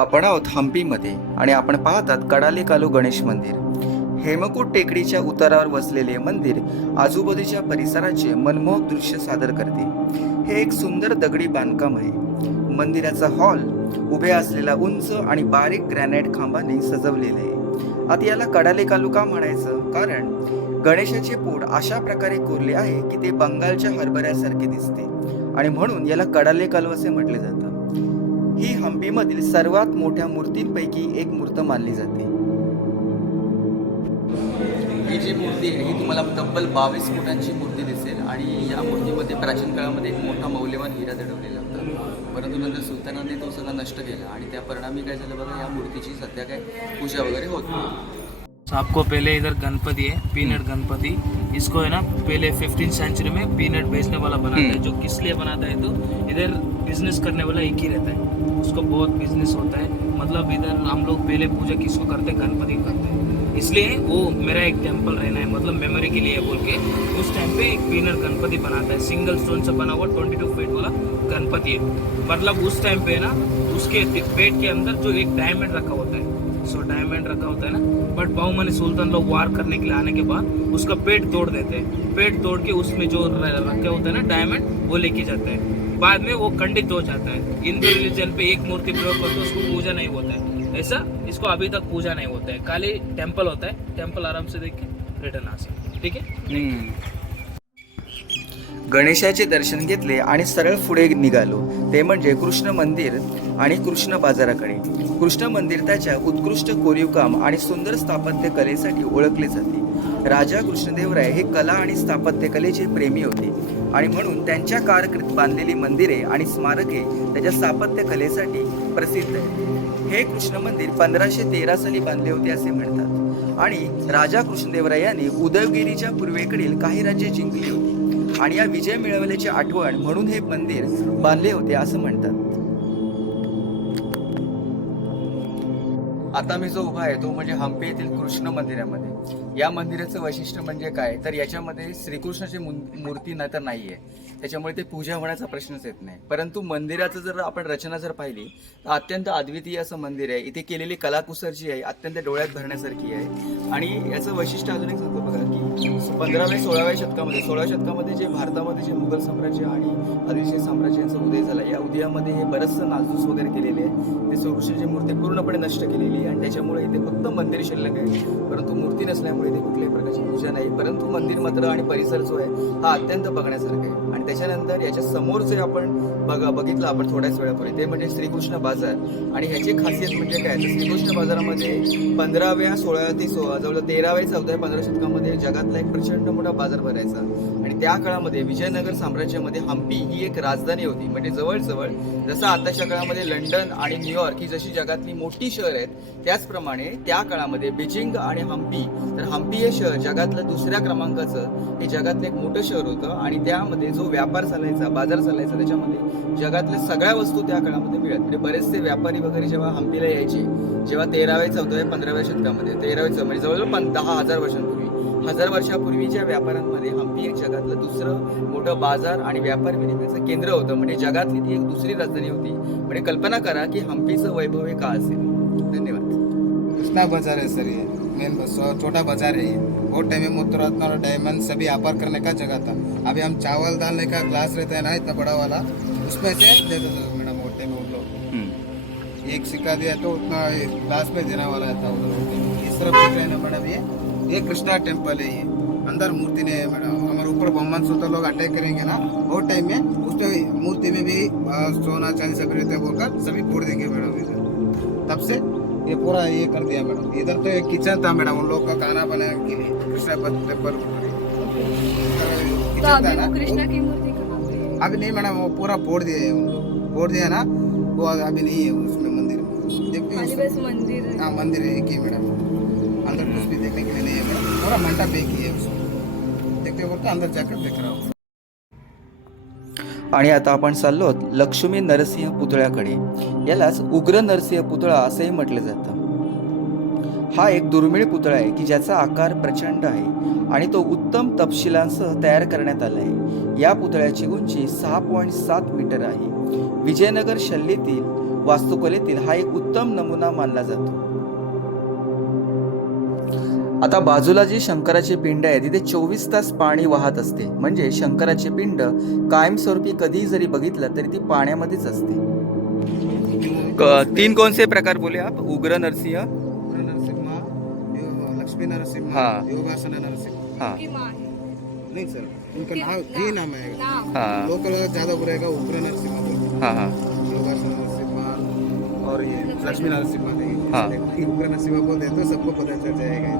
आपण आहोत हम्पीमध्ये आणि आपण पाहतात कडालेकालू गणेश मंदिर. हेमकूट टेकडीच्या उतारावर वसलेले हे मंदिर आजूबाजूच्या परिसराचे मनमोहक दृश्य सादर करते. हे एक सुंदर दगडी बांधकाम आहे. मंदिराचा हॉल उभे असलेला उंच आणि बारीक ग्रॅनाइट खांबाने सजवलेले आहे. आता याला कडालेकालू का म्हणायचं? कारण गणेशाचे पोट अशा प्रकारे कोरले आहे की ते बंगालच्या हरभऱ्यासारखे दिसते आणि म्हणून याला कडालेकालू असे म्हटले जातं. ही हम्पीमधील सर्वात मोठ्या मूर्तींपैकी एक मूर्त मानली जाते. ही जी मूर्ती आहे ही तुम्हाला तब्बल 22 फुटांची मूर्ती दिसेल आणि या मूर्तीमध्ये प्राचीन काळामध्ये एक मोठा मौल्यवान हिरा दडवलेला होता, परंतु नंतर सुलतानाने तो सगळा नष्ट केला आणि त्या परिणामी काय झालं बघा, या मूर्तीची सध्या काय पूजा वगैरे होत नाही. तो आपको पहले इधर गणपति है, पीनट गणपति. इसको है ना पहले 15th सेंचुरी में पीनट बेचने वाला बनाता है. जो किस लिए बनाता है, तो इधर बिजनेस करने वाला एक ही रहता है, उसको बहुत बिजनेस होता है. मतलब इधर हम लोग पहले पूजा किसको करते हैं, गणपति को करते हैं. इसलिए वो मेरा एक टेम्पल रहना है, मतलब मेमोरी के लिए बोल के उस टाइम पे एक पीनट गणपति बनाता है. सिंगल स्टोन से बना हुआ 22 फीट वाला गणपति है. मतलब उस टाइम पे ना उसके पेट के अंदर जो एक डायमंड रखा होता है, सो डायमंड रखा होता है ना, बट बहुमनी सुल्तान लोग वार करने के लिए आने के बाद उसका पेट तोड़ देते हैं. पेट तोड़ के उसमें जो रखे होता है ना डायमंड, वो लेके जाते हैं. बाद में वो खंडित हो जाता है. हिंदू रिलीजन पे एक मूर्ति प्रयोग करते उसको पूजा नहीं होता है. ऐसा इसको अभी तक पूजा नहीं होता है. खाली टेम्पल होता है, टेम्पल आराम से देख के रिटर्न आ सकते. ठीक है. गणेशाचे दर्शन घेतले आणि सरळ पुढे निघालो, ते म्हणजे कृष्ण मंदिर आणि कृष्ण बाजाराकडे. कृष्ण मंदिर त्याच्या उत्कृष्ट कोरीवकाम आणि सुंदर स्थापत्य कलेसाठी ओळखले जाते. राजा कृष्णदेवराय हे कला आणि स्थापत्य कलेचे प्रेमी होते आणि म्हणून त्यांच्या कारकीर्दीत बांधलेली मंदिरे आणि स्मारके त्याच्या स्थापत्य कलेसाठी प्रसिद्ध आहे. हे कृष्ण मंदिर 1513 साली बांधले होते असे म्हणतात आणि राजा कृष्णदेवराय यांनी उदयगिरीच्या पूर्वेकडील काही राज्ये जिंकली होती आणि या विजय मिळवल्याची आठवण म्हणून हे मंदिर बांधले होते असं म्हणतात. आता मी जो उभा आहे तो म्हणजे हम्पी येथील कृष्ण मंदिरामध्ये. या मंदिराचं वैशिष्ट्य म्हणजे काय, तर याच्यामध्ये श्रीकृष्णाची मूर्ती नाही तर नाही आहे, त्याच्यामुळे ते पूजा होण्याचा प्रश्नच येत नाही. परंतु मंदिराचं जर आपण रचना जर पाहिली तर अत्यंत अद्वितीय असं मंदिर आहे. इथे केलेली कलाकुसर जी आहे अत्यंत डोळ्यात भरण्यासारखी आहे. आणि याचं वैशिष्ट्य अजून एक सांगतो बघा की 15व्या-16व्या शतकामध्ये 16व्या शतकामध्ये जे भारतामध्ये जे मुघल साम्राज्य आणि आदिलशाही साम्राज्याचा उदय झाला, या उदयामध्ये हे बरंचसं नासधूस वगैरे केलेले आहे. ते श्रीकृष्णाची मूर्ती पूर्णपणे नष्ट केलेली आहे आणि त्याच्यामुळे इथे फक्त मंदिर शिल्लक आहे, परंतु मूर्ती नसल्यामुळे इथे कुठल्याही प्रकारची पूजा नाही. परंतु मंदिर मात्र आणि परिसर जो आहे हा अत्यंत बघण्यासारखा आहे. आणि त्याच्यानंतर याच्या समोर जे आपण बघितलं आपण थोड्याच वेळापूर्वी, ते म्हणजे श्रीकृष्ण बाजार. आणि ह्याची खासियत म्हणजे काय, तर श्रीकृष्ण बाजारामध्ये 15व्या 16व्या ते जवळ 13व्या 14व्या 15व्या शतकामध्ये जगातला एक प्रचंड मोठा बाजार भरायचा. आणि त्या काळामध्ये विजयनगर साम्राज्यामध्ये हम्पी ही एक राजधानी होती. म्हणजे जवळजवळ जसं आताच्या काळामध्ये लंडन आणि न्यूयॉर्क ही जशी जगातली मोठी शहर आहेत, त्याचप्रमाणे त्या काळामध्ये बीजिंग आणि हम्पी, तर हम्पी हे शहर जगातलं 2ऱ्या क्रमांकाचं हे जगातलं एक मोठं शहर होतं. आणि त्यामध्ये जो व्यापार चालायचा, बाजार चालायचा, त्याच्यामध्ये जगातल्या सगळ्या वस्तू त्या काळामध्ये मिळत. म्हणजे बरेचसे व्यापारी वगैरे जेव्हा हम्पीला यायचे, जेव्हा 13व्या 14व्या 15व्या शतकामध्ये, 13व्या म्हणजे जवळजवळ 10,000 वर्षांपूर्वी, 1000 वर्षापूर्वीच्या व्यापाऱ्यांमध्ये हम्पी एक जगातलं दुसरं मोठं बाजार आणि व्यापार विनिमयाचं केंद्र होतं. म्हणजे जगातली ती एक दुसरी राजधानी होती. म्हणजे कल्पना करा की हम्पीचं वैभव हे का असेल. धन्यवाद. कृष्णा बाजार है सर, ये मेन छोटा बाजार है ये. बहुत टाइम में मुद्रात्मा और डायमंड सभी व्यापार करने का जगह था. अभी हम चावल डालने का ग्लास रहता है ना, इतना बड़ा वाला, उसमें से दे दो मैडम. वो टाइम उन लोग एक सिक्का दिया तो उतना ग्लास में देने वाला था उधर. इस तरफ दिख रहे हैं मैडम, ये कृष्णा टेम्पल है. ये अंदर मूर्ति नहीं है मैडम. हमारे ऊपर बम्बन सोता लोग अटैक करेंगे ना, वो टाइम में उसमें मूर्ति में भी सोना चांदी सब रहते बोलकर सभी फोड़ देंगे मैडम इधर. तब से ये पूरा ये कर दिया मैडम. इधर तो एक किचन था मैडम, उन लोग का खाना बनाने के लिए. कृष्णा टेम्पल तो अभी वो कृष्णा की मूर्ति कहाँ पे है? अभी नहीं मैडम, वो पूरा फोड़ दिए उन लोग. फोड़ दिया ना, वो अभी नहीं है उसमें मंदिर में. देखते खाली बस मंदिर है. हाँ मंदिर है एक ही मैडम. अंदर कुछ भी देखने के लिए नहीं है मैडम. पूरा मंडप एक ही है उसमें. देखते बोलते अंदर जाकर देख रहा हूँ. आणि आता आपण चाललो लक्ष्मी नरसिंह पुतळ्याकडे. यालाच उग्र नरसिंह पुतळा असंही म्हटलं जातं. हा एक दुर्मिळ पुतळा आहे की ज्याचा आकार प्रचंड आहे आणि तो उत्तम तपशिलांसह तयार करण्यात आला आहे. या पुतळ्याची उंची 6.7 मीटर आहे. विजयनगर शैलीतील वास्तुकलेतील हा एक उत्तम नमुना मानला जातो. आता बाजूला जी शंकराची पिंड आहे तिथे 24 तास पाणी वाहत असते. म्हणजे शंकराची पिंड कायमस्वरूपी कधीही जरी बघितलं तरी ती पाण्यामध्येच असते. 3 कौन से प्रकार बोले आप? उग्र नरसिंह, नरसिम्हा, लक्ष्मी नरसिम्हा, हाँ. योगासन नरसिम्हा. हाँ की माँ है नहीं सर, उनका नाम यही नाम है. नाम हाँ लोकल ज्यादा बुलाएगा उग्र नरसिम्हा बोलते हैं. हाँ हाँ योगासन नरसिम्हा और ये लक्ष्मी नरसिम्हा नहीं. हाँ. इसलिए उग्र नरसिम्हा बोलते हैं तो सबको पता चल जाएगा.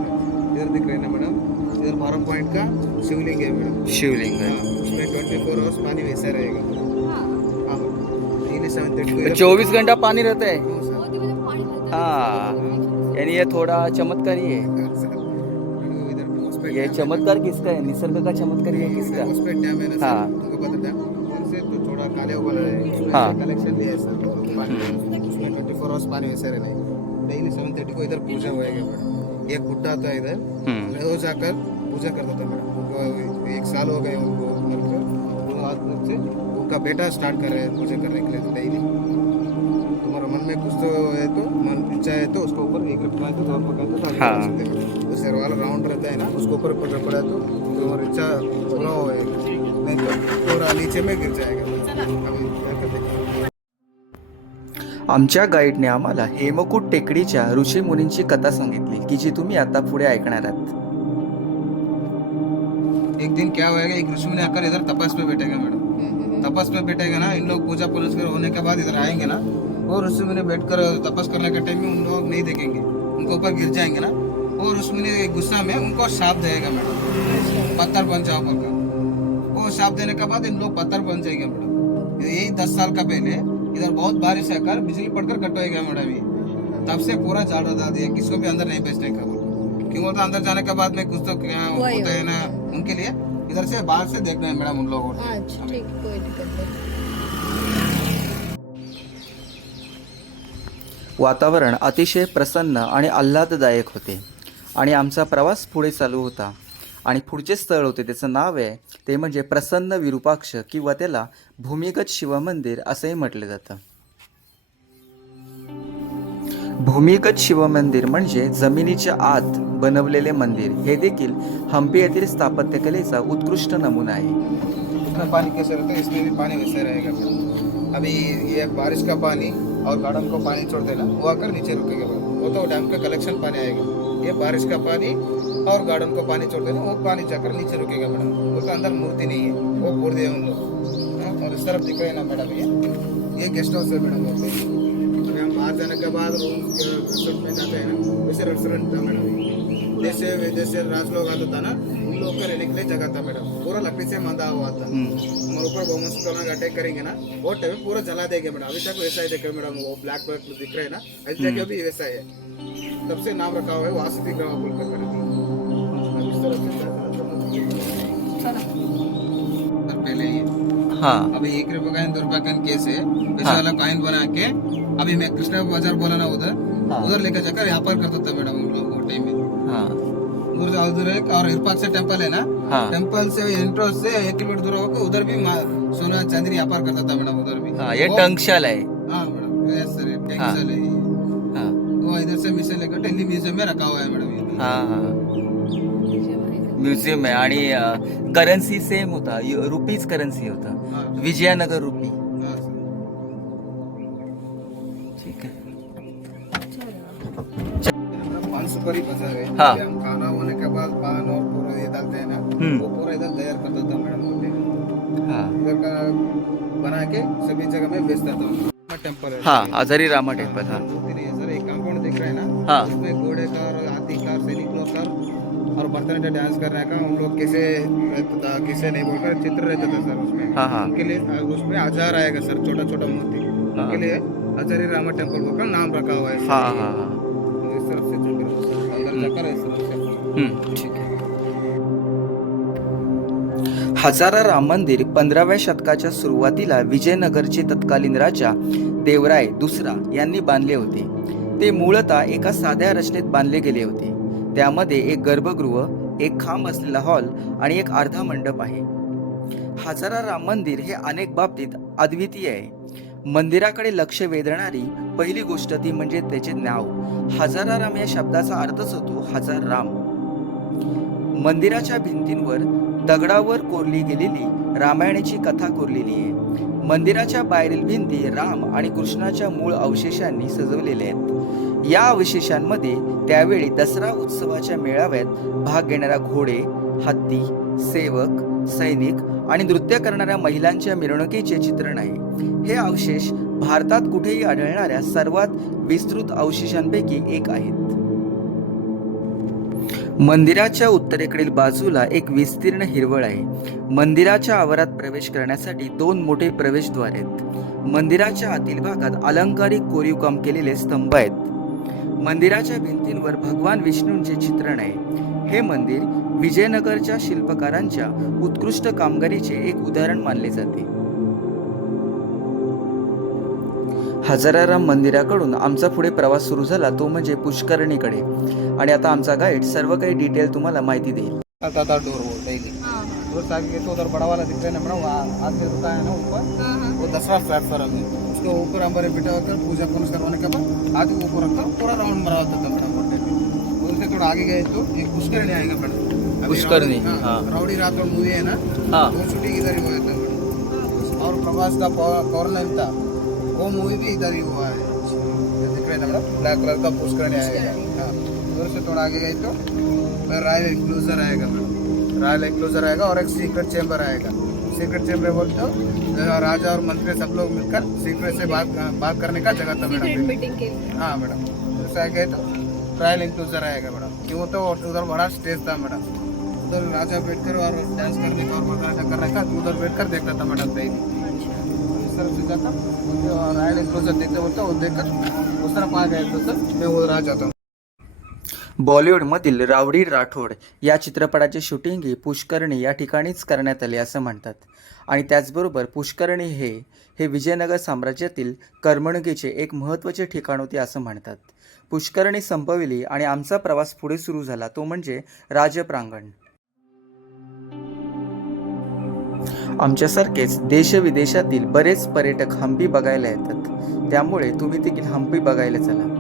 इधर दिख रहे हैं ना मैडम, इधर 12 पॉइंट का शिवलिंग है मैडम. शिवलिंग है. हाँ, उसमें 24 आवर्स पानी वैसा रहेगा. हाँ हाँ, daily 7:30 24 घंटा पानी रहता है. हो सर. वो तो मुझे पानी लगता हाँ, यानी ये थोड़ा चमत्कारी है. इधर उस पे ये डैम है. चमत्कार किसका है? निसर्ग का चमत्कार है किसका? उस पे डैम है ना हाँ. सर, तुमको पता था उनसे तो थोड़ा काले वाला है. उसमें हाँ. कलेक्शन भी है सर. पानी उसमें 24 आवर्स पानी वैसे रहना है. डेली 7:30 को इधर पूजा होएगा मैडम. एक बुड्ढा था इधर, रोज जाकर पूजा करता था मैडम. उनको 1 साल हो गए उनको मरकर. वो आज से उनका बेटा स्टार्ट कर रहे हैं पूजा करने के लिए डेली. तुम्हारा मन में कुछ तो है तो मन इच्छा है तो उसको ऊपर 1 रुपया तो 2 रुपया तो डाल हाँ. सकते हैं. वो शेर वाला राउंड रहता है ना, उसको ऊपर पकड़ा तो तुम्हारी इच्छा पूरा होएगा. नहीं तो पूरा नीचे में गिर जाएगा. अभी जाकर देखो. आमच्या गाईडने आम्हाला हेमकूट टेकडीच्या ऋषी मुनींची कथा सांगितली की जी तुम्ही आता पुढे ऐकणार आहात. एक दिन क्या होएगा, एक ऋषि मुनि आकर इधर तपस पे बैठेगा मैडम. तपस पे बैठेगा ना, इन लोग पूजा पुरस्कार होने के बाद इधर आएंगे ना, वो ऋषि मुनि बैठकर तपस करने के टाइम में उन लोग नहीं देखेंगे, उनके ऊपर गिर जाएंगे ना. वो ऋषि मुनि गुस्सा में उनको शाप देगा मैडम, पत्थर बन जाओ बोलकर. वो शाप देने के बाद इन लोग पत्थर बन जाएंगे मैडम. यही 10 साल का पहले इधर बहुत बारिश आकर बिजली पड़कर कट हो गया मैडम. ये तब से पूरा झाड़ बता दिया किसको भी अंदर नहीं बेचने का बोल. क्यों बोलता अंदर जाने के बाद में कुछ तो क्या होता है ना उनके लिए. इधर से बाहर से देखना है मैडम उन लोगों को. अच्छा ठीक है, कोई दिक्कत नहीं. वातावरण अतिशय प्रसन्न आणि आल्हाददायक होते आणि आमचा प्रवास पुढे चालू होता. आणि पुढचे स्थळ होते त्याचं नाव आहे ते म्हणजे प्रसन्न विरूपाक्ष किंवा त्याला भूमिगत शिवमंदिर असंही म्हटलं जातं. भूमिगत शिवमंदिर म्हणजे जमिनीच्या आत बनवलेले मंदिर. हे देखील हम्पी येथील स्थापत्यकलेचा उत्कृष्ट नमुना आहे. इतना पानी कैसे रहता है, इसमें भी पानी वैसे रहेगा मैडम. अभी ये बारिश का पानी और गार्डन को पानी छोड़ते ना, वो आकर नीचे रुकेगा मैडम. वो तो डैम का कलेक्शन पानी आएगा. ये बारिश का पानी और गार्डन को पानी छोड़ते ना, वो पानी जाकर नीचे रुकेगा मैडम. वो तो अंदर मूर्ति नहीं है, वो फोड़ दिया उन लोग. हाँ, और इस तरफ दिख रहे हैं ना मैडम, ये गेस्ट हाउस है मैडम. अभी हम बाहर जाने के बाद रूम रेस्टोरेंट में जाते हैं ना, वैसे रेस्टोरेंट था मैडम. देश से विदेश से राज लोग आता था ना, उन लोग का रहने के लिए जगह था मैडम. पूरा लकड़ी से बांधा हुआ था. हमारे ऊपर बोमस को अटैक करेंगे ना, वो टाइम पूरा जला देंगे मैडम. अभी तक वैसा ही देखो मैडम, वो ब्लैक ब्लैक दिख रहे हैं ना, अभी तक अभी वैसा है. तब से नाम रखा हुआ है वासुकी ग्राम बोलकर मैडम. अब इस तरह से सर पहले ये हाँ अभी 1 रुपये का 2 रुपये का केस है, वैसा वाला कॉइन बना के अभी मैं कृष्णा बाजार बोला ना उधर, हाँ. उधर लेकर जाकर व्यापार करता था मैडम उन लोग वो टाइम में. हाँ उधर एक और इरपाक से टेम्पल है ना, हाँ. टेम्पल से एंट्रो से 1 किलोमीटर दूर होकर उधर भी सोना चांदी व्यापार करता था मैडम. उधर भी हाँ ये टंकशाल आहे. हाँ मैडम, यस सर, टेंशन है ये. हाँ वो इधर से मिशन लेकर दिल्ली म्यूजियम में रखा हुआ है मैडम. ये हाँ हाँ म्युझियम आहे आणि करन्सी सेम होता. रुपीज करन्सी होता. हाँ. विजयानगर रुपी. हाँ सर. ठीक आहे. पान सुपारी बाजार है. हाँ. अभी हम खाना होने के बाद पान और पूरा ये डालते हैं ना, वो पूरा इधर तैयार करता था मैडम. हाँ इधर का बना के सभी जगह में बेचता था. टेम्पल है. हाँ आजारी रामा टेम्पल. हाँ मूर्ति नहीं है सर, एक कंपाउंड दिख रहा है ना, हाँ. उसमें घोड़े का और हाथी का सैनिक लोग का और भरतनाट्यम डांस करने का उन लोग कैसे रहता था किसे नहीं बोलकर चित्र रहता था सर उसमें. हाँ हाँ उनके लिए उसमें हजार आएगा सर, छोटा छोटा मूर्ति. हाँ. उनके लिए हजारी रामा टेम्पल बोलकर नाम रखा हुआ है सर. हाँ हाँ हाँ इस तरफ से अंदर जाकर इस तरफ से. ठीक आहे. हजारा राम मंदिर 15व्या शतकाच्या सुरुवातीला विजयनगरचे तत्कालीन राजा देवराय दुसरा यांनी बांधले होते. ते मूळतः एका साध्या रचनेत बांधले गेले होते. त्यामध्ये एक गर्भगृह, एक खांब असलेला हॉल आणि एक अर्धा मंडप आहे. हजारा राम मंदिर हे अनेक बाबतीत अद्वितीय आहे. मंदिराकडे लक्ष वेधणारी पहिली गोष्ट ती म्हणजे त्याचे नाव. हजाराराम या शब्दाचा अर्थच होतो हजार राम. मंदिराच्या भिंतींवर दगडावर कोरली गेलेली रामायणाची कथा कोरलेली आहे. मंदिराच्या बाहेरील भिंती राम आणि कृष्णाच्या मूळ अवशेषांनी सजवलेल्या आहेत. या अवशेषांमध्ये त्यावेळी दसरा उत्सवाच्या मेळाव्यात भाग घेणाऱ्या घोडे, हत्ती, सेवक, सैनिक आणि नृत्य करणाऱ्या महिलांच्या मिरवणुकीचे चित्रण आहे. हे अवशेष भारतात कुठेही आढळणाऱ्या सर्वात विस्तृत अवशेषांपैकी एक आहेत. मंदिराच्या उत्तरेकडील बाजूला एक विस्तीर्ण हिरवळ आहे. मंदिराच्या आवारात प्रवेश करण्यासाठी 2 मोठे प्रवेशद्वार आहेत. मंदिराच्या आतील भागात अलंकारिक कोरीव काम केलेले स्तंभ आहेत. मंदिराच्या भिंतींवर भगवान विष्णूंचे चित्रण आहे. हे मंदिर विजयनगरच्या शिल्पकारांच्या उत्कृष्ट कामगिरीचे एक उदाहरण मानले जाते. हजाराराम मंदिराकडून आमचा पुढे प्रवास सुरू झाला तो म्हणजे पुष्करणीकडे. आणि आता आमचा गाईड सर्व काही डिटेल तुम्हाला माहिती देईल. आता डोर वो डेली डोर से आगे तो उधर बड़ा वाला दिख रहा है ना मैडम, वहाँ आगे होता है ना ऊपर, वो 10वां प्लेटफॉर्म है. उसके ऊपर हमारे बिठा होकर पूजा पुनस करवाने के बाद आगे ऊपर रखकर पूरा राउंड मरा होता था मैडम होटल में. उससे थोड़ा आगे गए तो एक पुष्करणी आएगा मैडम. पुष्करणी, हाँ. राउडी राठौड़ मूवी है ना, हाँ. वो शूटिंग इधर ही हुआ था मैडम. और प्रभास का कॉर्नर था, वो मूवी भी इधर ही हुआ है. दिख रहा है ना मैडम, ब्लैक कलर का पुष्करणी आएगा. हाँ, उधर से थोड़ा आगे गए तो रॉयल एंक्लोजर आएगा मैडम. रॉयल एंक्लोजर आएगा और एक सीक्रेट चेंबर आएगा. सीक्रेट चेंबर बोलते हो राजा और मंत्री सब लोग मिलकर सीक्रेट से बात करने का जगह था मैडम. मीटिंग के लिए. हाँ मैडम. उधर से आगे तो रॉयल एंक्लोजर आएगा मैडम. क्यों तो उधर बड़ा स्टेज था मैडम. उधर राजा बैठकर और डांस करने का और वगैरह करने का उधर बैठकर देखता था मैडम. इस तरफ से जाता रॉयल एंक्लोजर देखते बोलते वो देखकर उस तरफ आ गए तो सर मैं वो राजा जाता हूँ. बॉलिवूडमधील रावडी राठोड या चित्रपटाचे शूटिंगही पुष्करणी या ठिकाणीच करण्यात आले असं म्हणतात. आणि त्याचबरोबर पुष्करणी हे विजयनगर साम्राज्यातील करमणुकीचे एक महत्त्वाचे ठिकाण होते असं म्हणतात. पुष्करणी संपविली आणि आमचा प्रवास पुढे सुरू झाला तो म्हणजे राजप्रांगण. आमच्यासारखेच देशविदेशातील बरेच पर्यटक हंपी बघायला येतात. त्यामुळे तुम्ही देखील हंपी बघायला चला.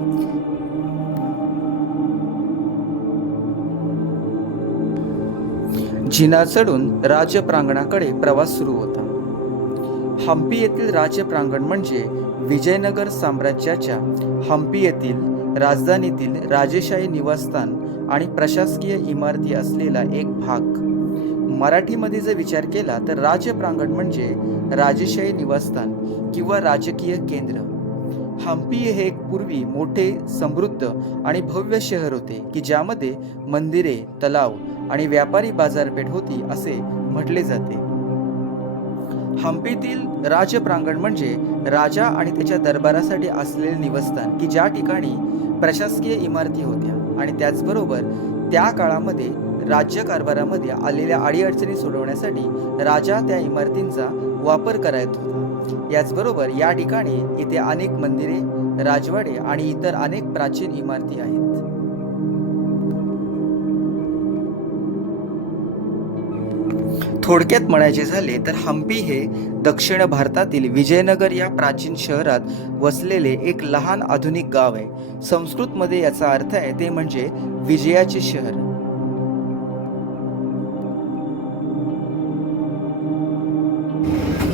जिना चढून राजप्रांगणाकडे प्रवास सुरू होता. हंपी येथील राजप्रांगण म्हणजे विजयनगर साम्राज्याच्या हंपी येथील राजधानीतील राजेशाही निवासस्थान आणि प्रशासकीय इमारती असलेला एक भाग. मराठीमध्ये जर विचार केला तर राजप्रांगण म्हणजे राजेशाही निवासस्थान किंवा राजकीय केंद्र. हंपी हे एक पूर्वी मोठे, समृद्ध आणि भव्य शहर होते की ज्यामध्ये मंदिरे, तलाव आणि व्यापारी बाजारपेठ होती असे म्हटले जाते. हंपीतील राजप्रांगण म्हणजे राजा आणि त्याच्या दरबारासाठी असलेले निवासस्थान की ज्या ठिकाणी प्रशासकीय इमारती होत्या आणि त्याचबरोबर त्या काळामध्ये राज्यकारभारामध्ये आलेल्या अडीअडचणी सोडवण्यासाठी राजा त्या इमारतींचा वापर करत होता. याचबरोबर या ठिकाणी इथे अनेक मंदिरे, राजवाडे आणि इतर अनेक प्राचीन इमारती आहेत. थोडक्यात म्हणायचे झाले तर हंपी हे दक्षिण भारतातील विजयनगर या प्राचीन शहरात वसलेले एक लहान आधुनिक गाव आहे. संस्कृतमध्ये याचा अर्थ आहे ते म्हणजे विजयाचे शहर.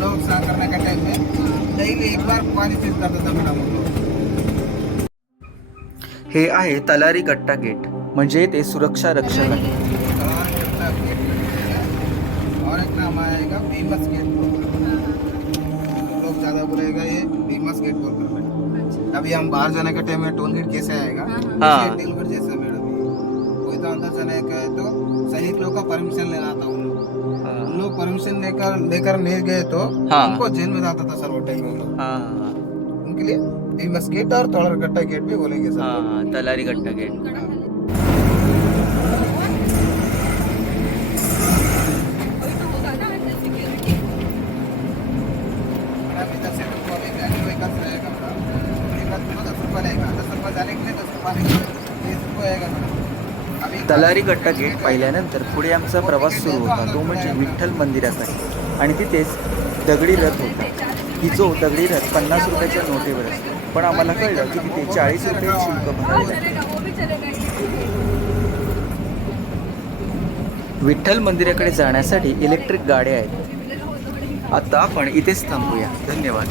लोग स्नान करने का टाइम में डेली एक बार पानी चेंज करता था मैडम. हे आहे तलारी कट्टा गेट म्हणजे ते सुरक्षा रक्षक आहे. और एक नाम आएगा फेमस गेट. लोग ज्यादा बोलेगा ये फेमस गेट बोल कर मैडम. अभी हम बाहर जाने का टाइम में टोल गेट कैसे आएगा, हाँ. टोल गेट जैसा मैडम. कोई तो अंदर जाने का है तो सैनिक लोग का परमिशन लेना था. उन लोग परमिशन लेकर नहीं गए तो हाँ. उनको जेल में जाता था सर वो टाइम में. उनके लिए फेमस गेट और तलारी गेट भी बोलेंगे सर. तलारी कट्टा गेट. तलारी कट्टा गेट पाहिल्यानंतर पुढे आमचा प्रवास सुरू होता तो म्हणजे विठ्ठल मंदिरासाठी आणि तिथेच दगडी रथ होता. ही जो दगडी रथ 50 रुपयाच्या नोटेवर असते, पण आम्हाला कळलं की तिथे 40 रुपये शुल्क भरावे लागते. विठ्ठल मंदिराकडे जाण्यासाठी इलेक्ट्रिक गाड्या आहेत. आता आपण इथेच थांबूया. धन्यवाद.